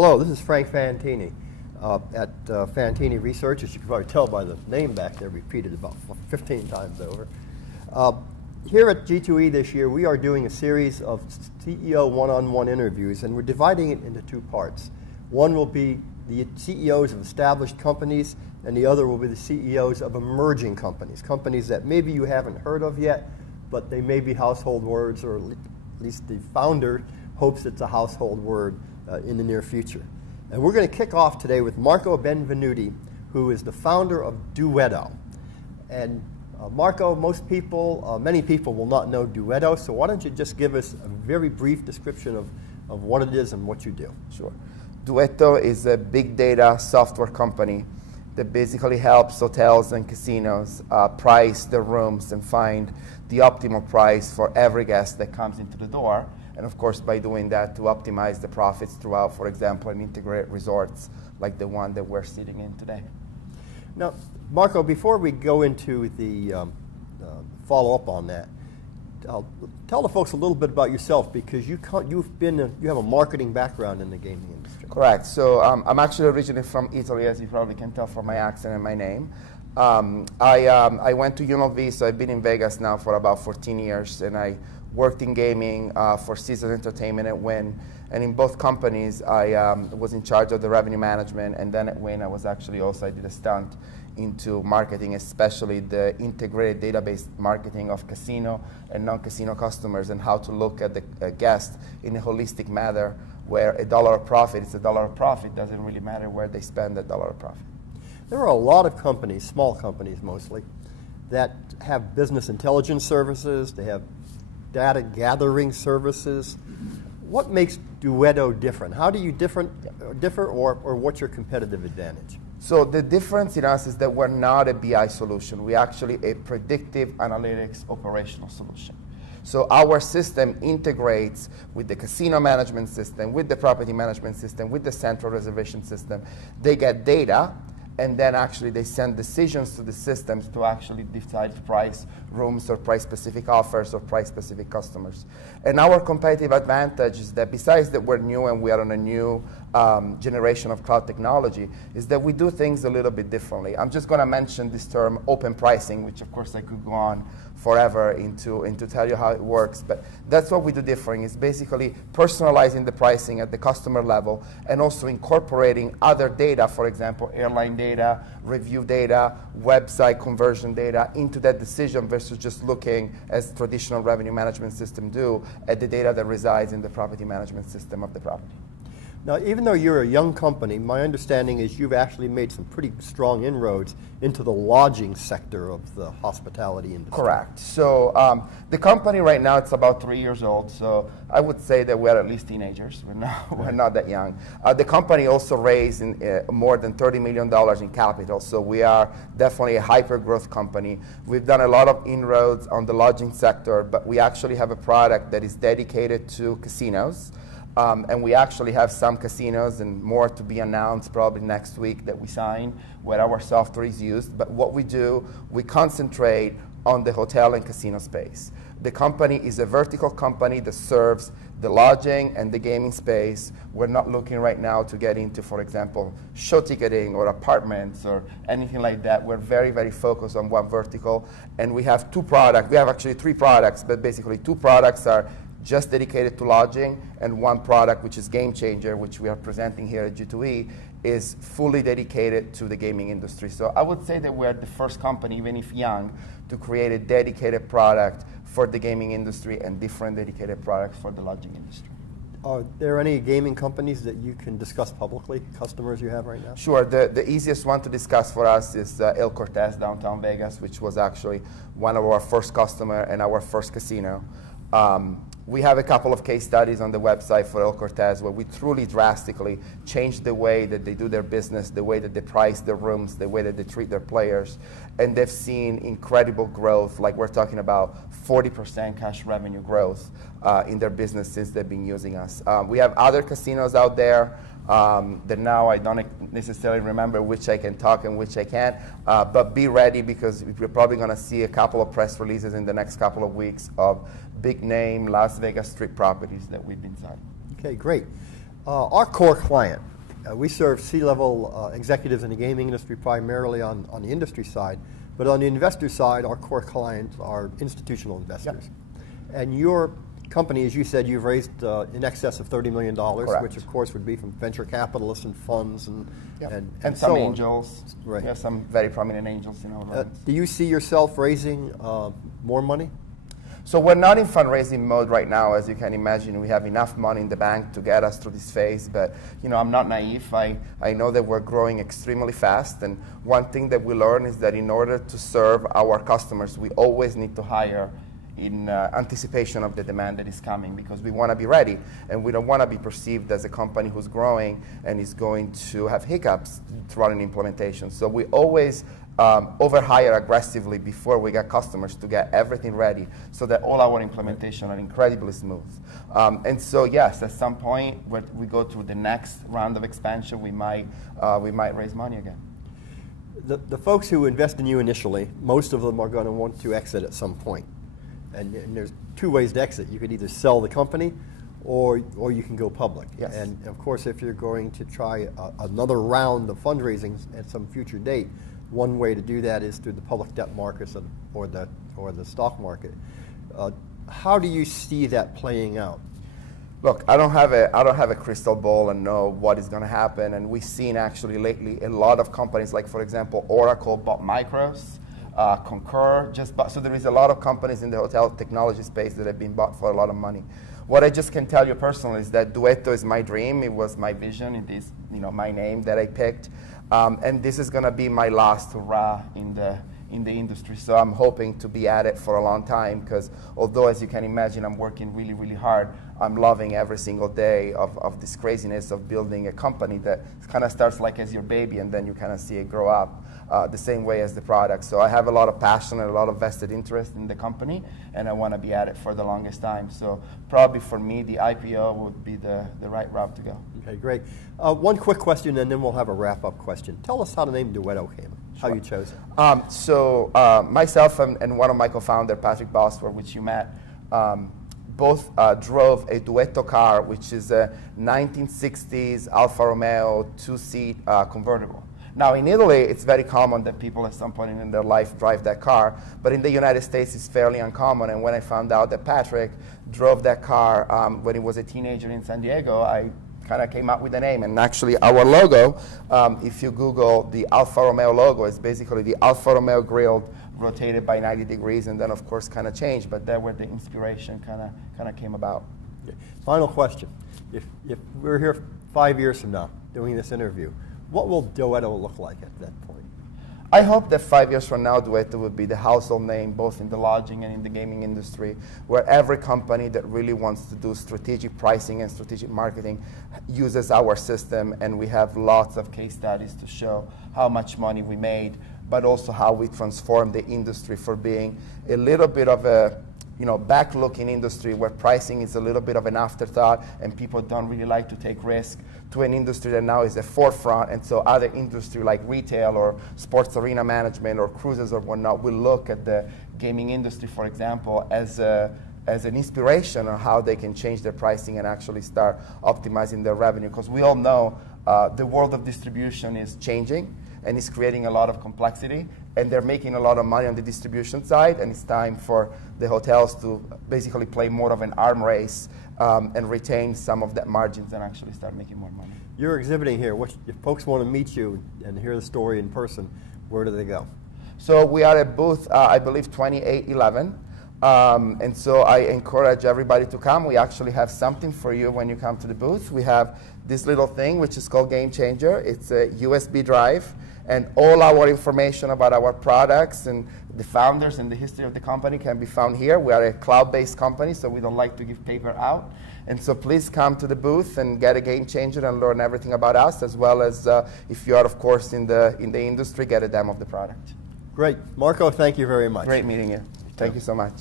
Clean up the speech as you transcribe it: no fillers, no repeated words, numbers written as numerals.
Hello, this is Frank Fantini at Fantini Research. As you can probably tell by the name back there, repeated about 15 times over. Here at G2E this year, we are doing a series of CEO one-on-one interviews, and we're dividing it into two parts. One will be the CEOs of established companies, and the other will be the CEOs of emerging companies, companies that maybe you haven't heard of yet, but they may be household words, or at least the founder hopes it's a household word in the near future. And we're going to kick off today with Marco Benvenuti, who is the founder of Duetto. And Marco, many people will not know Duetto, so why don't you just give us a very brief description of what it is and what you do. Sure. Duetto is a big data software company that basically helps hotels and casinos price their rooms and find the optimal price for every guest that comes into the door. And of course, by doing that, to optimize the profits throughout, for example, an integrated resorts like the one that we're sitting in today. Now, Marco, before we go into the follow-up on that, tell the folks a little bit about yourself, because you have a marketing background in the gaming industry. Correct. So I'm actually originally from Italy, as you probably can tell from my accent and my name. I went to UNLV, so I've been in Vegas now for about 14 years, and I worked in gaming for Caesars Entertainment at Wynn. And in both companies, I was in charge of the revenue management, and then at Wynn, I did a stunt into marketing, especially the integrated database marketing of casino and non-casino customers, and how to look at the guest in a holistic manner, where a dollar of profit is a dollar of profit. Doesn't really matter where they spend that dollar of profit. There are a lot of companies, small companies mostly, that have business intelligence services, they have data gathering services. What makes Duetto different? How do you differ, or what's your competitive advantage? So the difference in us is that we're not a BI solution. We're actually a predictive analytics operational solution. So our system integrates with the casino management system, with the property management system, with the central reservation system. They get data, and then actually they send decisions to the systems to actually decide to price rooms or price specific offers or price specific customers. And our competitive advantage is that, besides that we're new and we are on a new generation of cloud technology, is that we do things a little bit differently. I'm just going to mention this term open pricing, which of course I could go on forever into tell you how it works, but that's what we do different. Is basically personalizing the pricing at the customer level, and also incorporating other data, for example, airline data, review data, website conversion data, into that decision, versus just looking, as traditional revenue management system do, at the data that resides in the property management system of the property. Now, even though you're a young company, my understanding is you've actually made some pretty strong inroads into the lodging sector of the hospitality industry. Correct. So the company right now, it's about 3 years old, so I would say that we're at least teenagers. We're not that young. The company also raised more than $30 million in capital, so we are definitely a hyper-growth company. We've done a lot of inroads on the lodging sector, but we actually have a product that is dedicated to casinos. And we actually have some casinos, and more to be announced probably next week, that we sign where our software is used. But what we do, we concentrate on the hotel and casino space. The company is a vertical company that serves the lodging and the gaming space. We're not looking right now to get into, for example, show ticketing or apartments or anything like that. We're very, very focused on one vertical. And we have two products. We have actually three products, but basically two products are just dedicated to lodging, and one product, which is Game Changer, which we are presenting here at G2E, is fully dedicated to the gaming industry. So I would say that we're the first company, even if young, to create a dedicated product for the gaming industry and different dedicated products for the lodging industry. Are there any gaming companies that you can discuss publicly, customers you have right now? Sure. The easiest one to discuss for us is El Cortez, downtown Vegas, which was actually one of our first customer and our first casino. We have a couple of case studies on the website for El Cortez where we truly drastically changed the way that they do their business, the way that they price their rooms, the way that they treat their players. And they've seen incredible growth, like we're talking about 40% cash revenue growth in their business since they've been using us. We have other casinos out there that now I don't necessarily remember which I can talk and which I can't, but be ready, because we're probably going to see a couple of press releases in the next couple of weeks of big name Las Vegas Strip properties that we've been signing. Okay, great. Our core client, we serve C-level executives in the gaming industry primarily on the industry side, but on the investor side, our core clients are institutional investors. Yep. And your company, as you said, you've raised in excess of $30 million, Correct. which of course would be from venture capitalists and funds and yep. and some so angels. Right. We have some very prominent angels in our ranks. Do you see yourself raising more money? So we're not in fundraising mode right now. As you can imagine, we have enough money in the bank to get us through this phase. But I'm not naive. I know that we're growing extremely fast. And one thing that we learn is that in order to serve our customers, we always need to hire in anticipation of the demand that is coming, because we want to be ready, and we don't want to be perceived as a company who's growing and is going to have hiccups throughout an implementation. So we always overhire aggressively before we get customers to get everything ready so that all our implementation are incredibly smooth. And so yes, at some point when we go through the next round of expansion, we might raise money again. The folks who invest in you initially, most of them are going to want to exit at some point. And there's two ways to exit. You could either sell the company or you can go public. Yes. And of course, if you're going to try another round of fundraising at some future date, one way to do that is through the public debt markets or the stock market. How do you see that playing out? Look, I don't have a crystal ball and know what is going to happen. And we've seen actually lately a lot of companies, like for example, Oracle bought Micros. Concur just bought. So there is a lot of companies in the hotel technology space that have been bought for a lot of money. What I just can tell you personally is that Duetto is my dream. It was my vision. It is my name that I picked. And this is going to be my last hurrah in the industry. So I'm hoping to be at it for a long time, because although, as you can imagine, I'm working really, really hard, I'm loving every single day of this craziness of building a company that kind of starts like as your baby, and then you kind of see it grow up the same way as the product. So I have a lot of passion and a lot of vested interest in the company, and I want to be at it for the longest time. So probably for me, the IPO would be the right route to go. Okay, great. One quick question, and then we'll have a wrap-up question. Tell us how the name Duetto came, how you chose it. So myself and one of my co-founder, Patrick Bosworth, which you met, both drove a Duetto car, which is a 1960s Alfa Romeo two-seat convertible. Now, in Italy, it's very common that people at some point in their life drive that car, but in the United States, it's fairly uncommon. And when I found out that Patrick drove that car when he was a teenager in San Diego, I kind of came up with the name. And actually, our logo, if you Google the Alfa Romeo logo, it's basically the Alfa Romeo grille rotated by 90 degrees, and then, of course, kind of changed. But that's where the inspiration kind of came about. Okay. Final question. If we're here 5 years from now doing this interview, what will Duetto look like at that point? I hope that 5 years from now, Duetto will be the household name, both in the lodging and in the gaming industry, where every company that really wants to do strategic pricing and strategic marketing uses our system, and we have lots of case studies to show how much money we made, but also how we transformed the industry for being a little bit of a back-looking industry where pricing is a little bit of an afterthought and people don't really like to take risk, to an industry that now is a forefront. And so other industry like retail or sports arena management or cruises or whatnot will look at the gaming industry, for example, as an inspiration on how they can change their pricing and actually start optimizing their revenue. Because we all know the world of distribution is changing and it's creating a lot of complexity, and they're making a lot of money on the distribution side, and it's time for the hotels to basically play more of an arm race and retain some of that margins and actually start making more money. You're exhibiting here. If folks want to meet you and hear the story in person, where do they go? So we are at booth, I believe, 2811. And so I encourage everybody to come. We actually have something for you when you come to the booth. We have this little thing, which is called Game Changer. It's a USB drive, and all our information about our products and the founders and the history of the company can be found here. We are a cloud-based company, so we don't like to give paper out. And so please come to the booth and get a Game Changer and learn everything about us, as well as if you are, of course, in the industry, get a demo of the product. Great. Marco, thank you very much. Great meeting you. Thank you so much.